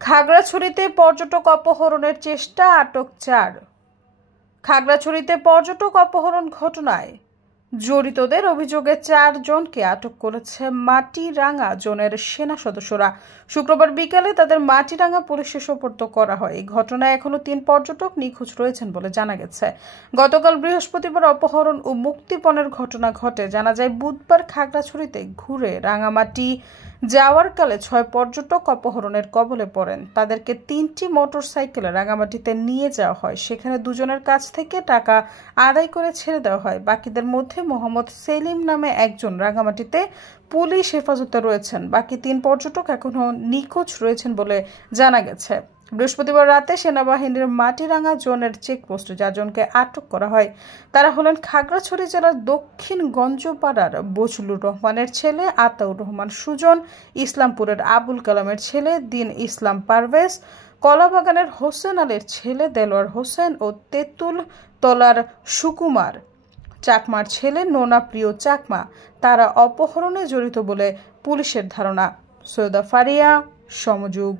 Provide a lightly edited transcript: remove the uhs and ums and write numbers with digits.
খাগড়াছড়িতে পর্যটক অপহরণের চেষ্টা, আটক 4। খাগড়াছড়িতে পর্যটক অপহরণ ঘটনায় জড়িতদের অভিযোগে 4 জনকে আটক করেছে মাটিরাঙ্গা জোনের সেনা সদস্যরা। শুক্রবার বিকেলে তাদের মাটিরাঙ্গা পুলিশে সোপর্দ করা হয়। এই ঘটনায় এখনো 3 পর্যটক নিখোঁজ রয়েছেন বলে জানা গেছে। গতকাল বৃহস্পতিবার অপহরণ ও মুক্তিপণের ঘটনা ঘটে। জানা যায় বুধবার খাগড়াছড়িতে ঘুরে রাঙামাটি যাওয়ার কালে 6 পর্যটক অপহরণের কবলে পড়েন। তাদেরকে 3টি মোটরসাইকেলে রাঙামাটিতে নিয়ে যাওয়া হয়। সেখানে 2 জনের কাছ থেকে টাকা আদায় করে ছেড়ে দেওয়া হয়। বাকিদের মধ্যে মোহাম্মদ সেলিম নামে একজন রাঙামাটিতে পুলিশ হেফাজতে রয়েছেন। বাকি 3 পর্যটক এখনো নিখোঁজ রয়েছেন বলে জানা গেছে। বৃহস্পতিবার রাতে সেনাবাহিনীর মাটিরাঙ্গা জোনের চেকপোস্টে 4 জনকে আটক করা হয়। তারা হলেন খাগড়াছড়ি জেলার দক্ষিণ গঞ্জপাড়ার বজলুর রহমানের ছেলে আতাউর রহমান সুজন, ইসলামপুরের আবুল কালামের ছেলে দিন ইসলাম পারভেজ, কলাবাগানের হোসেন আলীর ছেলে দেলোয়ার হোসেন ও তেঁতুল তলার সুকুমার চাকমার ছেলে নোনা প্রিয় চাকমা। তারা অপহরণে জড়িত বলে পুলিশের ধারণা। সৈয়দা ফারিয়া, সমযুগ।